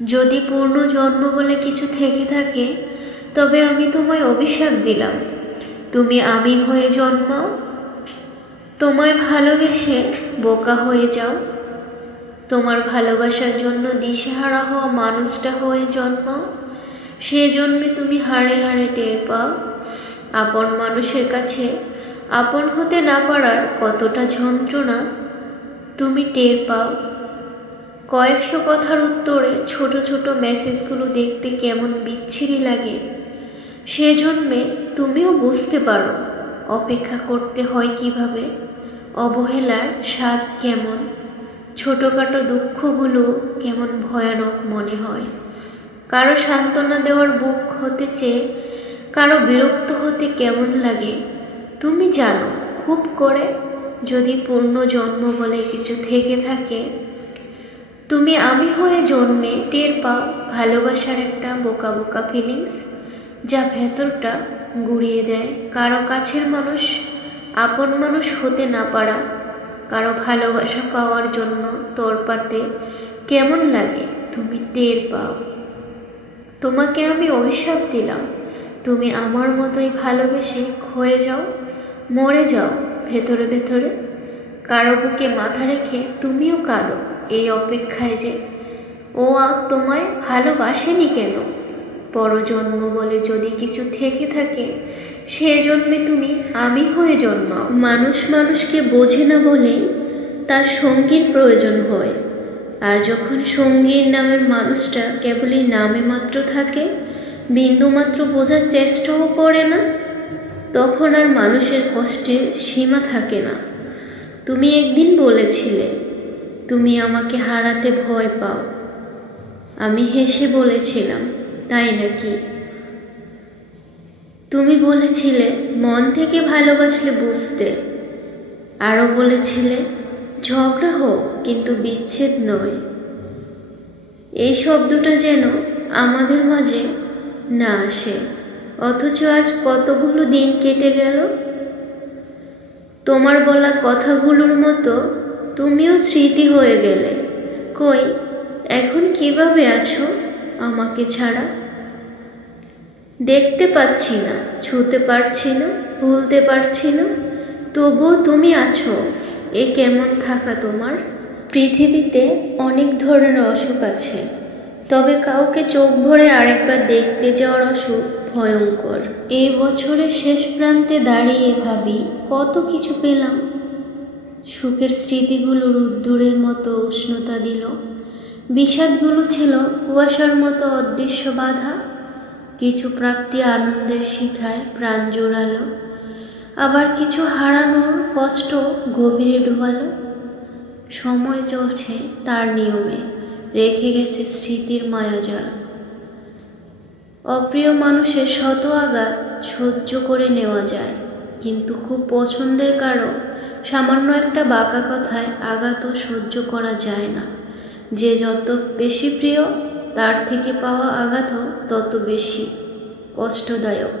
যদি পূর্ণ জন্ম বলে কিছু থেকে থাকে, তবে আমি তোমায় অভিশাপ দিলাম। তুমি আমি হয়ে জন্মাও, তোমায় ভালোবেসে বোকা হয়ে যাও, তোমার ভালোবাসার জন্য দিশেহারা হওয়া মানুষটা হয়ে জন্মাও। সে জন্মে তুমি হাড়ে হাড়ে টের পাও আপন মানুষের কাছে আপন হতে না পারার কতটা যন্ত্রণা তুমি টের পাও। কয়েকশো কথার উত্তরে ছোট ছোট মেসেজগুলো দেখতে কেমন বিচ্ছিরি লাগে। সে জন্মে তুমিও বুঝতে পারো অপেক্ষা করতে হয় কিভাবে, অবহেলার স্বাদ কেমন, ছোটোখাটো দুঃখগুলো কেমন ভয়ানক মনে হয়। কারো সান্ত্বনা দেওয়ার বুক হতে চেয়ে কারো বিরক্ত হতে কেমন লাগে তুমি জানো খুব করে। যদি পূর্ণ জন্ম বলে কিছু থেকে থাকে, তুমি আমি হয়ে জন্মে টের পাও ভালোবাসার একটা বোকা বোকা ফিলিংস, যা ভেতরটা গুঁড়িয়ে দেয়। কারো কাছের মানুষ আপন মানুষ হতে না পারা, কারো ভালোবাসা পাওয়ার জন্য তোড়পাড়তে কেমন লাগে তুমি টের পাও। তোমাকে আমি অভিশাপ দিলাম, তুমি আমার মতোই ভালোবেসে ক্ষয়ে যাও, মরে যাও ভেতরে ভেতরে। কারো বুকে মাথা রেখে তুমিও কাঁদো এই অপেক্ষায় যে ও তোমায় ভালোবাসেনি কেন। পরজন্ম বলে যদি কিছু থেকে থাকে, সে জন্মে তুমি আমি হয়ে জন্মাও। মানুষ মানুষকে বোঝে না বলেই তার সঙ্গীর প্রয়োজন হয়। আর যখন সঙ্গীর নামের মানুষটা কেবলই নামে মাত্র থাকে, বিন্দুমাত্র বোঝার চেষ্টাও করে না, তখন আর মানুষের কষ্টের সীমা থাকে না। তুমি একদিন বলেছিলে তুমি আমাকে হারাতে ভয় পাও। আমি হেসে বলেছিলাম তাই নাকি? তুমি বলেছিলে মন থেকে ভালোবাসলে বুঝতে। আরও বলেছিলে ঝগড়া হোক কিন্তু বিচ্ছেদ নয়। এই শব্দটা যেন আমাদের মাঝে না আসে, অথচ আজ কতগুলো দিন কেটে গেল। তোমার বলা কথাগুলোর মতো তুমিও স্মৃতি হয়ে গেলে। কই এখন কিভাবে আছো আমাকে ছাড়া? দেখতে পাচ্ছি না, ছুঁতে পারছি না, ভুলতে পারছি না, তবুও তুমি আছো। এ কেমন থাকা তোমার? পৃথিবীতে অনেক ধরনের অসুখ আছে, তবে কাউকে চোখ ভরে আরেকবার দেখতে যাওয়ার অসুখ ভয়ঙ্কর। এই বছরের শেষ প্রান্তে দাঁড়িয়ে ভাবি কত কিছু পেলাম। সুখের স্মৃতিগুলো রোদ্দুরের মতো উষ্ণতা দিল, বিষাদগুলো ছিল কুয়াশার মতো অদৃশ্য বাধা। কিছু প্রাপ্তি আনন্দের শিখায় প্রাণ জোড়ালো, আবার কিছু হারানোর কষ্ট গভীরে ডুবালো। সময় চলছে তার নিয়মে, রেখে গেছে স্মৃতির মায়াজাল। অপ্রিয় মানুষের শত আঘাত সহ্য করে নেওয়া যায়, কিন্তু খুব পছন্দের কারো সামান্য একটা বাঁকা কথায় আঘাতও সহ্য করা যায় না। যে যত বেশি প্রিয়, তার থেকে পাওয়া আঘাতও তত বেশি কষ্টদায়ক।